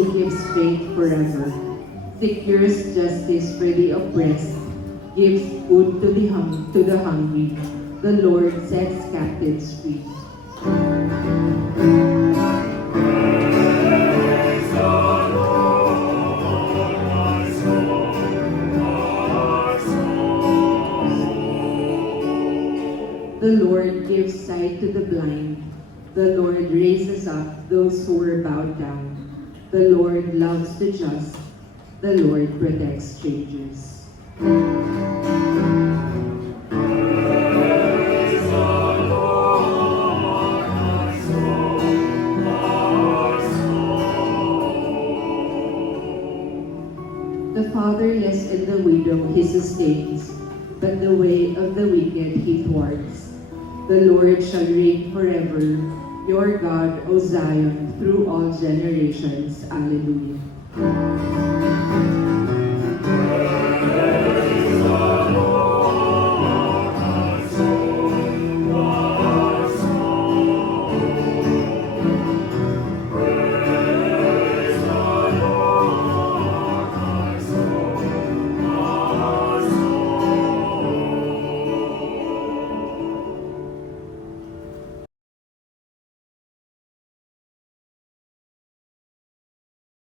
who gives faith forever, secures justice for the oppressed, gives food to the hungry. The Lord sets captives free. The Lord gives sight to the blind. The Lord raises up those who were bowed down. The Lord loves the just. The Lord protects strangers. The fatherless and the widow he sustains, but the way of the wicked he thwarts. The Lord shall reign forever, your God, O Zion, through all generations. Alleluia.